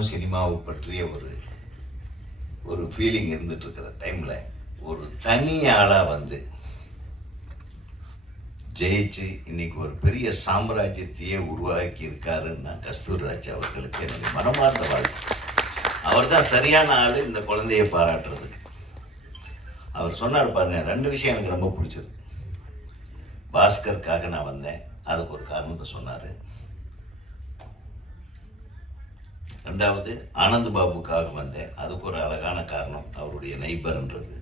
சினிமாவை பற்றிய ஒரு ஒரு ஃபீலிங் இருந்துட்டு இருக்கிற டைமில் ஒரு தனி ஆளாக வந்து ஜெயிச்சு இன்னைக்கு ஒரு பெரிய சாம்ராஜ்யத்தையே உருவாக்கி இருக்காருன்னா கஸ்தூர்ராஜ் அவர்களுக்கு எனக்கு மனமார்ந்த வாழ்த்து. அவர் தான் சரியான ஆள் இந்த குழந்தையை பாராட்டுறதுக்கு. அவர் சொன்னார் பாருங்க ரெண்டு விஷயம் எனக்கு ரொம்ப பிடிச்சது. பாஸ்கருக்காக நான் வந்தேன். அதுக்கு ஒரு காரணத்தை சொன்னார். ரெண்டாவது ஆனந்த் பாபுக்காக வந்தேன். அதுக்கு ஒரு அழகான காரணம் அவருடைய நைபர்ன்றது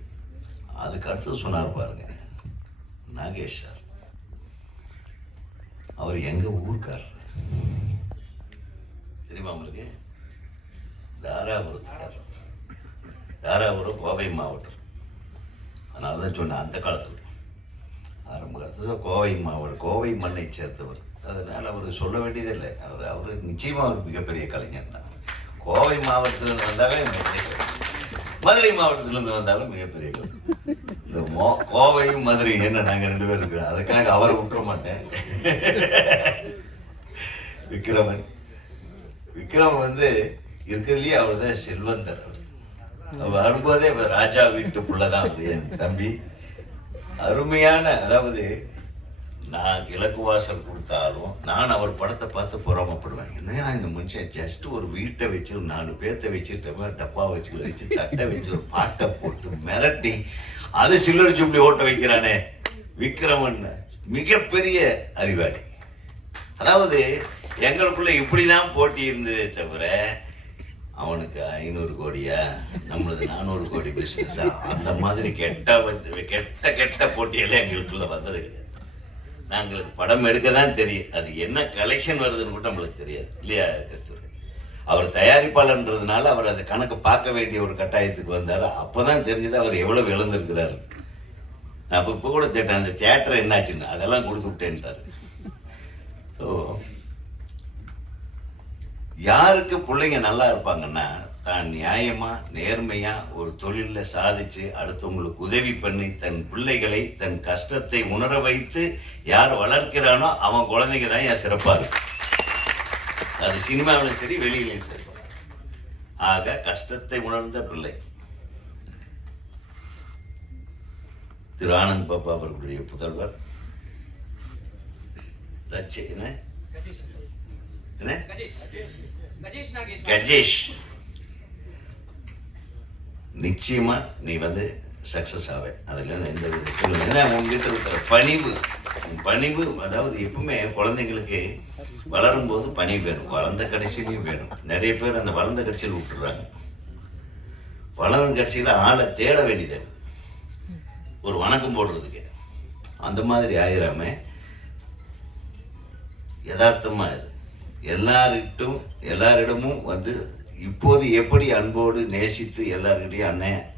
அதுக்கு அடுத்து சொன்னார் பாருங்க நாகேஷ் சார் அவர் எங்கள் ஊர்க்காரர்? தெரியுமா உங்களுக்கு? தாராபுரத்துக்கார் தாராபுரம் கோவை மாவட்டம். அதனால தான் சொன்னேன் அந்த காலத்தில். ஆரம்ப காலத்தில் கோவை மாவட்டம் கோவை மண்ணை சேர்ந்தவர். அதனால் அவர் சொல்ல வேண்டியதில்லை அவர் அவர் நிச்சயமாக அவர் மிகப்பெரிய கலைஞர் தான். கோவை மாவட்டத்திலேருந்து வந்தாவே மதுரை. மாவட்டத்திலிருந்து வந்தாலும் மிகப்பெரிய இந்த மோ கோவையும் மதுரையும் என்ன நாங்கள் ரெண்டு பேரும் இருக்கிறோம். அதுக்காக அவரை விட்டுற மாட்டேன். விக்ரமன். விக்ரமன் வந்து இருக்கிறதுலயே அவர் தான் செல்வந்தர் அவர். அவர் வரும்போதே இப்போ ராஜா வீட்டு புள்ளதான் அவர் என் தம்பி. அருமையான அதாவது நான் கிழக்கு வாசல் கொடுத்தாலும் நான் அவர் படத்தை பார்த்து பொறாமப்படுவேன். என்னையா இந்த மனுஷன் ஜஸ்ட் ஒரு வீட்டை வச்சு ஒரு நாலு பேர்த்த வச்சுட்டு டப்பா வச்சு வச்சு தட்டை வச்சு ஒரு பாட்டை போட்டு மிரட்டி அது சில்லர் ஜூப்ளி ஓட்ட வைக்கிறானே. விக்ரமன் மிகப்பெரிய அறிவாளி. அதாவது எங்களுக்குள்ள இப்படிதான் போட்டி இருந்ததே தவிர அவனுக்கு ஐநூறு கோடியா? நம்மளது நானூறு கோடி பிஸ்னஸா அந்த மாதிரி கெட்ட வந்து- கெட்ட கெட்ட போட்டியெல்லாம் எங்களுக்குள்ள வந்தது கிடையாது. நாங்களுக்கு படம் எடுக்க தான் தெரியும். அது என்ன கலெக்ஷன் வருதுன்னு கூட நம்மளுக்கு தெரியாது. இல்லையா கஸ்தூரி? அவர் தயாரிப்பாளர்ன்றதுனால அவர் அந்த கணக்கு பார்க்க வேண்டிய ஒரு கட்டாயத்துக்கு வந்தார். அப்போ தான் தெரிஞ்சது அவர் எவ்வளோ இழந்திருக்கிறாரு. நான் அப்போ இப்போ கூட கேட்டேன் அந்த தியேட்டர் என்னாச்சுன்னு. அதெல்லாம் கொடுத்து விட்டேன்ட்டாரு. ஸோ யாருக்கு பிள்ளைங்க நல்லா இருப்பாங்கன்னா தான் நியாயமா நேர்மையா ஒரு தொழில்ல சாதிச்சு அடுத்தவங்களுக்கு உதவி பண்ணி தன் பிள்ளைகளை தன் கஷ்டத்தை உணர வைத்து யார் வளர்க்கிறானோ அவன் குழந்தைங்க தான் ஏன் சிறப்பா இருக்கு. அது சினிமாவிலும் சரி வெளியிலையும் சரி. ஆக கஷ்டத்தை உணர்ந்த பிள்ளை. திரு ஆனந்த் பாபா அவர்களுடைய புதல்வர். என்ன? கஜேஷ். நிச்சயமாக நீ வந்து சக்ஸஸ் ஆவே. அதில் எந்த விதத்திலும் ஏன்னா உங்ககிட்ட இருக்கிற பணிவு. பணிவு அதாவது எப்பவுமே குழந்தைங்களுக்கு வளரும் போது வேணும். வளர்ந்த கடைசியிலையும் வேணும். நிறைய பேர் அந்த வளர்ந்த கடைசியில் விட்டுறாங்க. வளர்ந்த கடைசியில் ஆளை தேட வேண்டியது ஒரு வணக்கம் போடுறதுக்கு. அந்த மாதிரி ஆயிராம யதார்த்தமாக இரு. எல்லார்கிட்டும் எல்லாரிடமும் வந்து இப்போது எப்படி அன்போடு நேசித்து எல்லாருக்கிட்டையும் அண்ணன்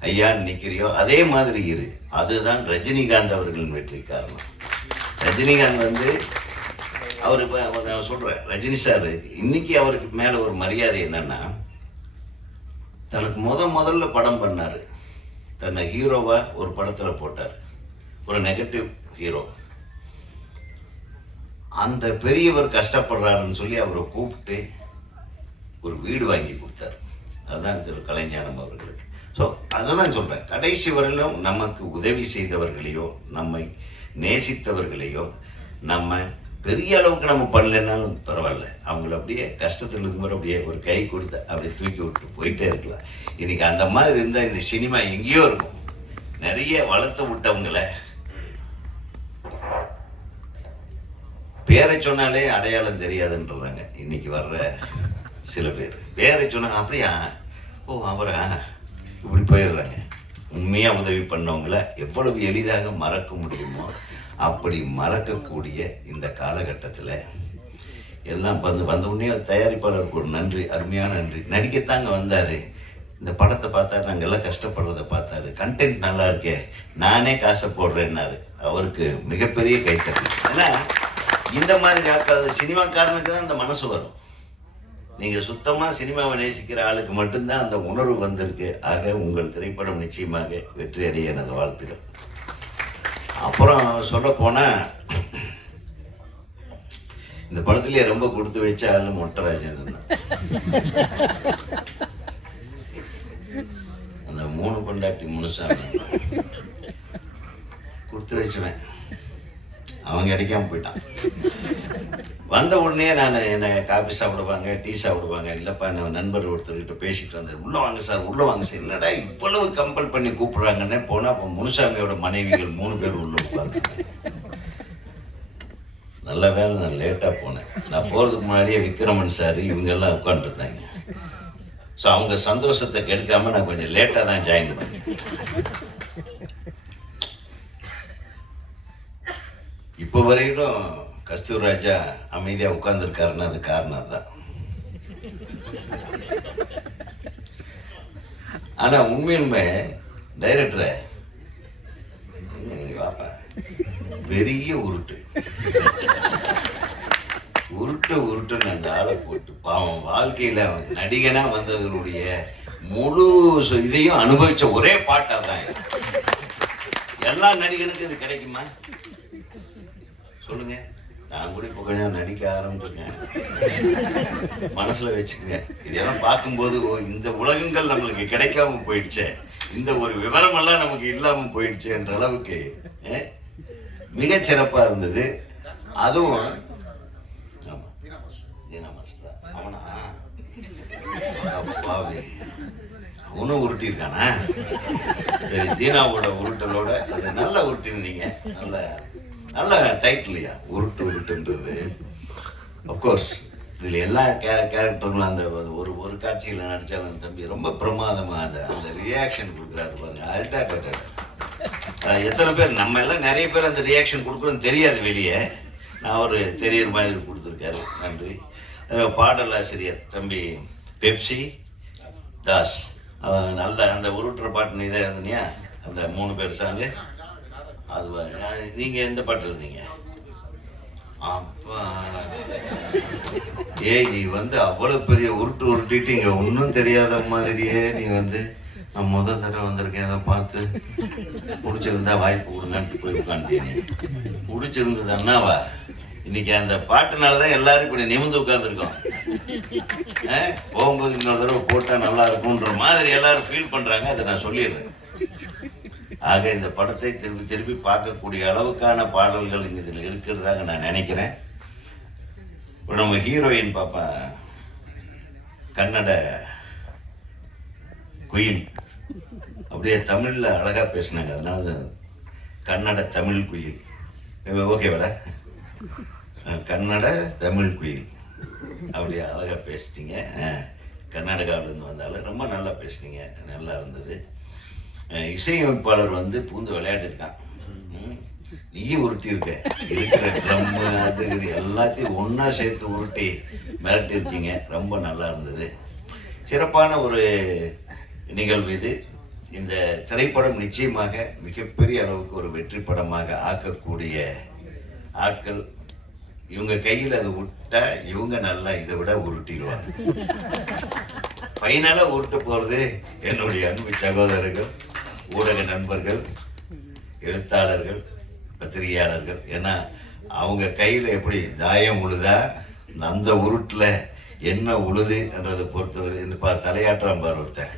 ஐயான்னு நிற்கிறியோ அதே மாதிரி இரு. அதுதான் ரஜினிகாந்த் அவர்களின் வெற்றி காரணம். ரஜினிகாந்த் வந்து அவர் இப்போ அவர் நான் சொல்கிறேன் ரஜினி சார் இன்னைக்கு அவருக்கு மேலே ஒரு மரியாதை என்னென்னா தனக்கு முத முதல்ல படம் பண்ணார். தன்னை ஹீரோவாக ஒரு படத்தில் போட்டார். ஒரு நெகட்டிவ் ஹீரோ. அந்த பெரியவர் கஷ்டப்படுறாருன்னு சொல்லி அவரை கூப்பிட்டு ஒரு வீடு வாங்கி கொடுத்தார். அதுதான் திரு கலைஞானம் அவர்களுக்கு. ஸோ அதை தான் சொல்கிறேன் கடைசி வரையிலும் நமக்கு உதவி செய்தவர்களையோ நம்மை நேசித்தவர்களையோ நம்ம பெரிய அளவுக்கு நம்ம பண்ணலைன்னாலும் பரவாயில்ல. அவங்கள அப்படியே கஷ்டத்தில் இருக்கும்போது அப்படியே ஒரு கை கொடுத்து அப்படியே தூக்கி விட்டு போயிட்டே இருக்கலாம். இன்றைக்கி அந்த மாதிரி இருந்தால் இந்த சினிமா எங்கேயோ இருக்கும். நிறைய வளர்த்து விட்டவங்களை பேரை சொன்னாலே அடையாளம் தெரியாதுன்றாங்க இன்னைக்கு வர்ற சில பேர். பேரை சொன்னாங்க அப்படியா? ஓ அவரா? இப்படி போயிடுறாங்க. உண்மையாக உதவி பண்ணவங்கள எவ்வளவு எளிதாக மறக்க முடியுமோ அப்படி மறக்கக்கூடிய இந்த காலகட்டத்தில் எல்லாம் வந்து வந்த உடனே தயாரிப்பாளருக்கு ஒரு நன்றி அருமையான நன்றி. நடிக்கத்தாங்க வந்தார். இந்த படத்தை பார்த்தாரு நாங்கள் எல்லாம் கஷ்டப்படுறத பார்த்தாரு. கண்டென்ட் நல்லா இருக்கே. நானே காசை போடுறேன்னாரு. அவருக்கு மிகப்பெரிய கைத்தறி. ஏன்னா இந்த மாதிரி ஆட்கள் சினிமாக்காரனுக்கு தான் இந்த மனசு வரும். நீங்கள் சுத்தமாக சினிமாவை நேசிக்கிற ஆளுக்கு மட்டும்தான் அந்த உணர்வு வந்திருக்கு. ஆக உங்கள் திரைப்படம் நிச்சயமாக வெற்றி அடைய எனது வாழ்த்துக்கள். அப்புறம் சொல்லப்போனால் இந்த படத்துலயே ரொம்ப கொடுத்து வச்ச ஆளு மொட்டராஜன் தான். அந்த மூணு பொண்டாட்டி முனுசாமி கொடுத்து வச்சுவேன். அவங்க கிடைக்காம போயிட்டான். வந்த உடனே நான் என்னை காஃபி சாப்பிடுவாங்க டீ சாப்பிடுவாங்க இல்லைப்பா நான் நண்பர் ஒருத்தர்கிட்ட பேசிட்டு வந்தேன். உள்ளே வாங்க சார் உள்ளே வாங்க சார் என்னடா இவ்வளவு கம்பல் பண்ணி கூப்பிடுறாங்கன்னே? போனால் அப்போ முனுசாமியோட மனைவிகள் மூணு பேர் உள்ள உட்காந்து நல்ல வேலை நான் லேட்டாக போனேன். நான் போகிறதுக்கு முன்னாடியே விக்ரமன் சார் இவங்கெல்லாம் உட்காந்துருந்தாங்க ஸோ அவங்க சந்தோஷத்தை கெடுக்காமல் நான் கொஞ்சம் லேட்டாக தான் ஜாயின் பண்ணேன். இப்போ வரையிலும் கஸ்தூர் ராஜா அமைதியாக உட்காந்துருக்காருன்னா அது காரணம் தான் ஆனால் உண்மையிலுமே டைரக்டரை நீங்கள் பெரிய உருட்டு. உருட்டு உருட்டுன்னு அந்த ஆளை போட்டு பாவம் வாழ்க்கையில் அவன் நடிகனா வந்ததனுடைய முழு சு- இதையும் அனுபவிச்ச ஒரே பாட்டாக தான் எல்லா நடிகனுக்கும் இது கிடைக்குமா? சொல்லுங்க. நான் கூட இப்போ கொஞ்சம் நடிக்க ஆரம்பிச்சிருக்கேன். மனசில் வச்சுக்கோங்க. இதெல்லாம் பார்க்கும்போது ஓ இந்த உலகங்கள் நம்மளுக்கு கிடைக்காம போயிடுச்சே. இந்த ஒரு விவரமெல்லாம் நமக்கு இல்லாமல் போயிடுச்சேன்ற அளவுக்கு மிக சிறப்பாக இருந்தது. அதுவும் ஆமாம் தீனா மாஸ்டரா? அவனா? அப்பாவி. அவனும் உருட்டியிருக்கானா? தீனாவோட உருட்டலோட அது நல்லா உருட்டிருந்தீங்க நல்ல. நல்ல டைட்டில்யா உருட்டு உருட்டுன்றது. அஃப்கோர்ஸ் இதில் எல்லா கே கேரக்டருங்களும் அந்த ஒரு ஒரு காட்சியில் நடித்தாலும் அந்த தம்பி ரொம்ப பிரமாதமாக அந்த அந்த ரியாக்ஷன் கொடுக்குறாரு பாருங்க. அல்டா எத்தனை பேர் நம்ம எல்லாம் நிறைய பேர் அந்த ரியாக்ஷன் கொடுக்குறோன்னு தெரியாது வெளியே. நான் ஒரு தெரியுற மாதிரி கொடுத்துருக்காரு. நன்றி. அஹ் பாடலாசிரியர் தம்பி பெப்சி தாஸ். நல்ல அந்த உருட்டுற பாட்டு நீ தான் எழுதுனியா? அந்த மூணு பேர் சாங்கு. அது வ- நீங்கள் எந்த பாட்டு இருந்தீங்க அப்பா. ஏய் நீ வந்து அவ்வளவு பெரிய உருட்டு உருட்டிட்டு இங்க ஒன்றும் தெரியாத மாதிரியே நீ வந்து நான் முதல் தடவை வந்திருக்கேன் அதை பார்த்து. பிடிச்சிருந்தா வாய்ப்பு கொடுங்கன்ட்டு போய் உட்காந்துட்டே நீ. பிடிச்சிருந்தது அண்ணாவா? இன்னைக்கு அந்த பாட்டுனால தான் எல்லாரும் இப்படி நிமிந்து உட்காந்துருக்கோம் போகும்போது இன்னொரு தடவை போட்டா நல்லா இருக்கும்ன்ற மாதிரி எல்லாரும் ஃபீல் பண்றாங்க அதை நான் சொல்லிடுறேன். ஆக இந்த படத்தை திரும்பி திருப்பி பார்க்கக்கூடிய அளவுக்கான பாடல்கள் இதில் இருக்கிறதாக நான் நினைக்கிறேன். இப்போ நம்ம ஹீரோயின் பாப்பா கன்னட குயில் அப்படியே தமிழில் அழகாக பேசினாங்க. அதனால கன்னட தமிழ் குயில் ஓகேவாடா கன்னட தமிழ் குயில் அப்படியே அழகாக பேசிட்டீங்க. கர்நாடகாவிலேருந்து வந்தாலும் ரொம்ப நல்லா பேசுனீங்க. நல்லா இருந்தது. இசையமைப்பாளர் வந்து பூந்து விளையாடிருக்கான் இருக்கான் நீயும் உருட்டி இருக்க இருக்கிற ட்ரம்மு அது இது எல்லாத்தையும் ஒன்றா சேர்த்து உருட்டி மிரட்டியிருக்கீங்க. ரொம்ப நல்லா இருந்தது. சிறப்பான ஒரு நிகழ்வு இது. இந்த திரைப்படம் நிச்சயமாக மிகப்பெரிய அளவுக்கு ஒரு வெற்றி படமாக ஆக்கக்கூடிய ஆட்கள். இவங்க கையில் அது விட்டா இவங்க நல்லா இதை விட உருட்டிடுவாங்க. ஃபைனலாக உருட்டு போகிறது என்னுடைய அன்பு சகோதரர்கள். ஊடக நண்பர்கள் எழுத்தாளர்கள் பத்திரிகையாளர்கள் ஏன்னா அவங்க கையில் எப்படி தாயம் உழுதா அந்த உருட்டில் என்ன உழுதுன்றதை பொறுத்தவரை பார் தலையாட்டுறான் பார் ஒருத்தர்.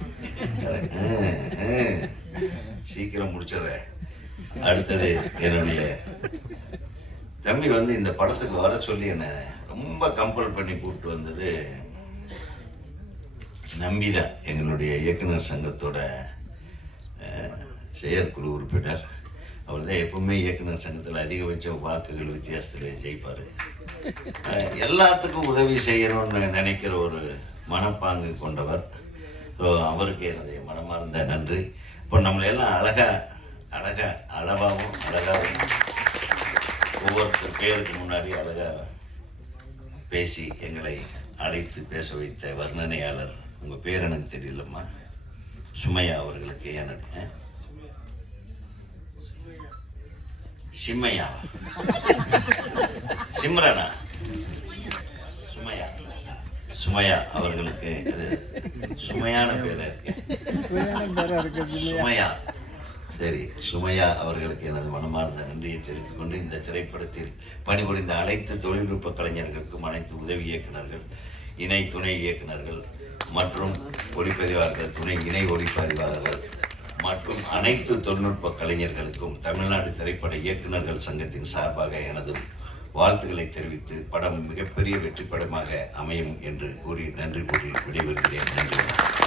சீக்கிரம் முடிச்சிடுறேன். அடுத்தது என்னுடைய தம்பி வந்து இந்த படத்துக்கு வர சொல்லி என்னை ரொம்ப கம்பல் பண்ணி கூப்பிட்டு வந்தது நம்பிதான் எங்களுடைய இயக்குனர் சங்கத்தோட செயற்குழு உறுப்பினர். அவர் தான் எப்பவுமே இயக்குனர் சங்கத்தில் அதிகபட்ச வாக்குகள் வித்தியாசத்தில் ஜெயிப்பார். எல்லாத்துக்கும் உதவி செய்யணும்னு நினைக்கிற ஒரு மனப்பாங்கு கொண்டவர். ஸோ அவருக்கு எனது மனமார்ந்த நன்றி. இப்போ நம்மளை எல்லாம் அழகா அழகா அளவாகவும் அழகாகவும் ஒவ்வொருத்தர் பேருக்கு முன்னாடி அழகாக பேசி எங்களை அழைத்து பேச வைத்த வர்ணனையாளர். உங்கள் பேர் எனக்கு தெரியலம்மா. சுமையா அவர்களுக்கு என்னுடைய சிம்மையா? சிம்ரனா? சுமையா? சுமையா அவர்களுக்கு இது சுமையான பேரா. இருக்கு சுமையா. சரி சுமையா அவர்களுக்கு எனது மனமார்ந்த நன்றியை தெரிவித்துக் கொண்டு இந்த திரைப்படத்தில் பணிபுரிந்த அனைத்து தொழில்நுட்ப கலைஞர்களுக்கும் அனைத்து உதவி இயக்குநர்கள் இணை துணை இயக்குநர்கள் மற்றும் ஒளிப்பதிவாளர்கள் துணை இணை ஒளிப்பதிவாளர்கள் மற்றும் அனைத்து தொழில்நுட்ப கலைஞர்களுக்கும் தமிழ்நாடு திரைப்பட இயக்குநர்கள் சங்கத்தின் சார்பாக எனது வாழ்த்துக்களை தெரிவித்து படம் மிகப்பெரிய வெற்றி படமாக அமையும் என்று கூறி நன்றி கூறி விடைபெறுகிறேன். நன்றி.